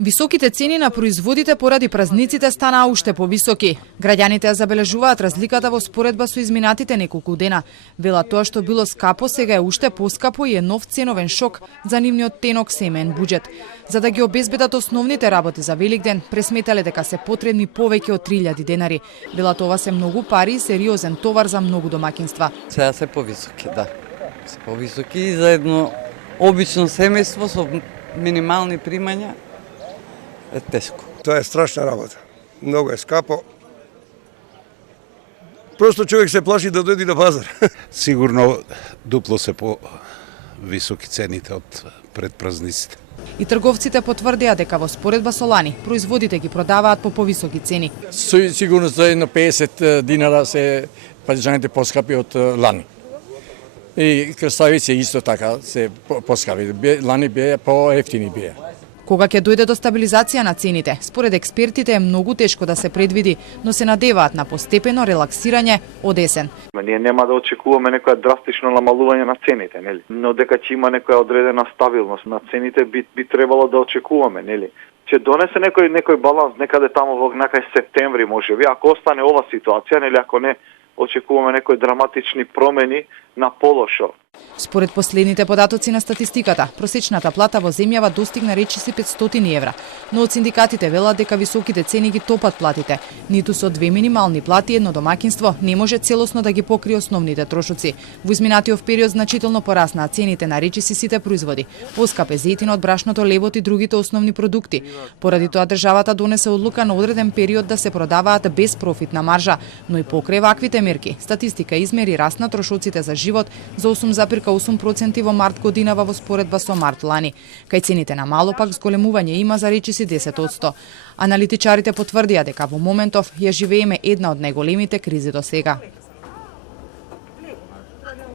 Високите цени на производите поради празниците станаа уште повисоки. Граѓаните ја забележуваат разликата во споредба со изминатите неколку дена. Велат тоа што било скапо сега е уште поскапо и е нов ценовен шок за нивниот тенок семеен буџет. За да ги обезбедат основните работи за Великден, пресметале дека се потребни повеќе од 3000 денари. Велат ова се многу пари и сериозен товар за многу домаќинства. Сега се повисоки, да. Се повисоки и за едно обично семејство со минимални примања е тешко. Тоа е страшна работа. Многу е скапо. Просто човек се плаши да дојде на пазар. Сигурно дупло се по-високи цените од пред празниците. И трговците потврдија дека во споредба со лани, производите ги продаваат по повисоки цени. Сигурно за едно 50 динара се падиџаните поскапи од лани. И краставици исто така се поскапи. Лани беа по-ефтини беа. Кога ќе дојде до стабилизација на цените, според експертите е многу тешко да се предвиди, но се надеваат на постепено релаксирање од есен. Ние нема да очекуваме некоја драстично намалување на цените, нели? Но дека ќе има некоја одредена стабилност на цените би требало да очекуваме, нели? Ќе донесе некој баланс некаде таму во накај септември можеби, ако остане ова ситуација, нели, ако не очекуваме некои драматични промени на полошо. Според последните податоци на статистиката, просечната плата во земјава достигна речиси 500 евра, но од синдикатите велат дека високите цени ги топат платите. Ниту со две минимални плати едно домаќинство не може целосно да ги покрие основните трошоци. Во изминатиот период значително пораснаа цените на речиси сите производи, поскапе зејтинот, брашното, лебот и другите основни продукти. Поради тоа државата донесе одлука на одреден период да се продаваат без профитна маржа, но и покрај ваквите мерки, статистика измери раст на трошоците за живот за 8,8% во март годинава во споредба со март лани. Кај цените на мало пак зголемување има за речиси 10%. Аналитичарите потврдија дека во моментов ја живееме една од најголемите кризи до сега.